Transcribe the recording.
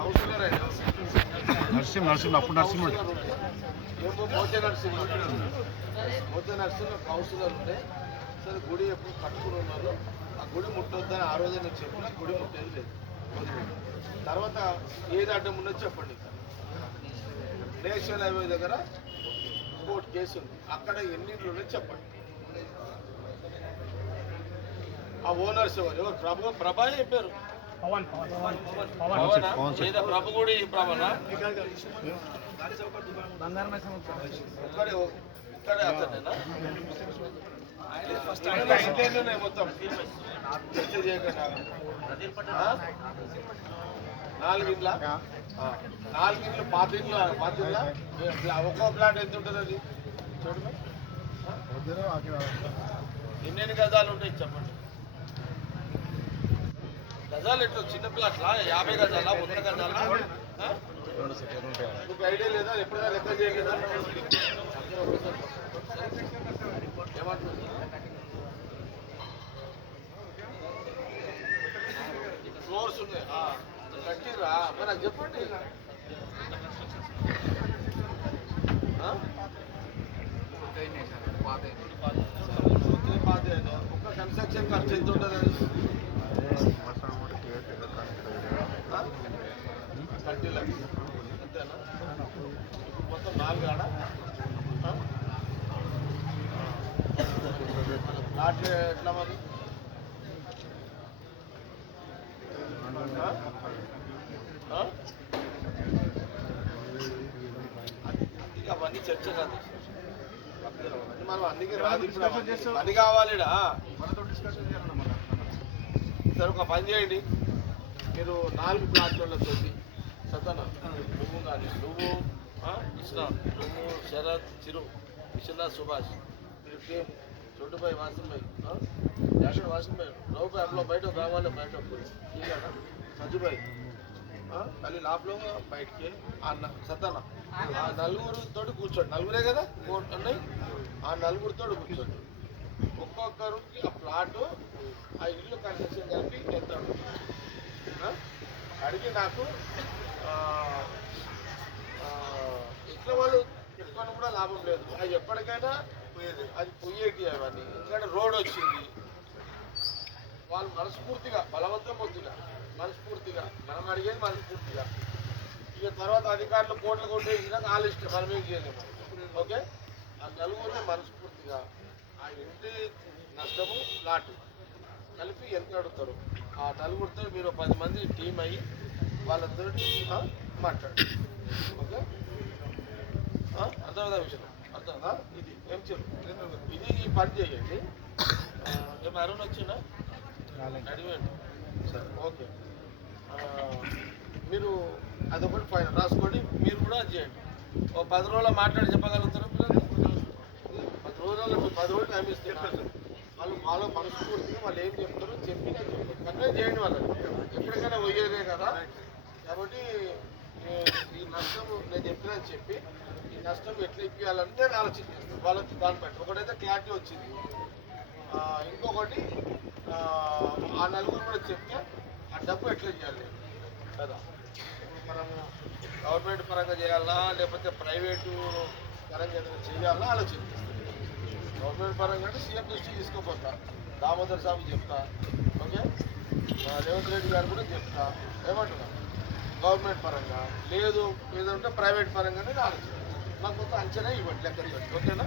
Councillor అయినా నరసింహ అప్పుడు నరసింహ ఏమో మోతే నరసింహ కౌన్సిలర్ ఉంటే సరే గుడి ఎప్పుడు కట్టుకుని ఉన్నారు ఆ గుడి ముట్టొద్దని ఆ రోజే నేను చెప్పిన గుడి ముట్టేది లేదు. తర్వాత ఏది అడ్డం ఉన్నది చెప్పండి. నేషనల్ హైవే దగ్గర కోర్టు కేసు ఉంది, అక్కడ ఎన్ని ఇండ్లు ఉన్నది చెప్పండి. ఆ ఓనర్స్ ఎవరు ప్రభా చెప్పారు ప్రభు కూడా ఇక్కడే అతనేనా మొత్తం చర్చ చేయకుండా 4 ఇండ్ల పాత ఇండ్ల ఒక్కో ప్లాట్ ఎంత ఉంటుంది అది చూడండి. ఎన్ని గజాలు ఉంటాయి చెప్పండి. గజాలు ఎట్లా చిన్న ప్లాట్లా 50 గజాలా 100 గజాలా మీకు ఐడియా లేదా? ఎప్పుడైనా లెక్క చేయలేదా? ఏమంటుంది ఫ్లోర్స్ ఉన్నాయి కట్టిరా మరి నాకు చెప్పండి. ఒక్క కన్స్ట్రక్షన్ ఖర్చు ఎంత ఉంటుంది అది? 30 లక్షలు అంతేనా? మొత్తం 4 ఆడ ప్లాట్ ఎట్లా మరి? అవన్నీ చర్చ కాదు మనం అందుకే రాదు. ఇప్పుడు పని కావాలిడా. సరే ఒక పని చేయండి, మీరు 4 ప్లాట్లతో సతన నువ్వు కానీ నువ్వు కృష్ణ నువ్వు శరత్ చిరు విశ్వనాథ్ సుభాష్ మీరు టీం చోటుపై వాసిన్భాయ్ జాకెట్ వాసిన్భాయ్ రౌపై అప్పుడు బయట కావాలి బయట సజ్జుభాయ్ మళ్ళీ లోపల బయటికి అన్న సతన ఆ 4 కూర్చోండి. 4 కదా అన్నయ్య, ఆ 4 కూర్చోండి. ఒక్కొక్కరికి ఆ ప్లాటు ఆ ఇల్లు కన్స్ట్రక్షన్ కలిపి ఎంత అడిగి నాకు ఇట్లా వాళ్ళు చెప్పుకొని కూడా లాభం లేదు. అది ఎప్పటికైనా పోయేది, అది పోయేటి అవన్నీ. ఎందుకంటే రోడ్ వచ్చింది, వాళ్ళు మనస్ఫూర్తిగా బలవంతం పొద్దుగా మనస్ఫూర్తిగా మనం అడిగేది మనస్ఫూర్తిగా. ఇక తర్వాత అధికారులు కోట్లు కొట్టేసినాక వాళ్ళు ఇష్టం, మనం ఏం చేయలేము. ఓకే, ఆ 4 మనస్ఫూర్తిగా ఆ ఇంటి నష్టము ప్లాటు కలిపి ఎంత అడుగుతారు ఆ 4 మీరు 10 మంది టీం అయ్యి వాళ్ళతో మాట్లాడు. ఓకే, అర్థమైందా విషయం? అర్థమా? ఇది ఏం చెప్పు, ఇది ఈ పని చేయండి. ఏం అరుణ్ వచ్చినా అడిగండి. సరే ఓకే, మీరు అదొకటి ఫైనల్ రాసుకోండి. మీరు కూడా అది చేయండి. ఓ 10 రోజులు మాట్లాడి చెప్పగలుగుతారు పిల్లలు. 10 రోజులు టైం ఇస్తే వాళ్ళు మనస్ఫూర్తిగా వాళ్ళు ఏం చెప్తారో చెప్పి కన్వే చేయండి. వాళ్ళని ఎప్పటికైనా పోయేదే కదా. కాబట్టి ఈ నష్టం నేను చెప్పినని చెప్పి ఈ నష్టం ఎట్లా ఇప్పించాలని నేను ఆలోచించాను. వాళ్ళకి దాన్ని బట్టి ఒకటైతే క్లారిటీ వచ్చింది. ఇంకొకటి ఆ 4 కూడా చెప్తే ఆ డబ్బు ఎట్లా చేయాలి కదా. మనము గవర్నమెంట్ పరంగా చేయాలా లేకపోతే ప్రైవేటు పరంగా చేయాలా ఆలోచిస్తాం. గవర్నమెంట్ పరంగా అంటే సీఎం దృష్టికి తీసుకోపోతా, దామోదర్ సాబు చెప్తా. ఓకే, రేవంత్ రెడ్డి గారు కూడా చెప్తా. ఏమంటున్నా గవర్నమెంట్ పరంగా లేదు ఏదంటే ప్రైవేట్ పరంగానే ఆలోచిస్తాం. నాకు కొంత అంచనా ఇవ్వండి లెక్క. ఓకేనా?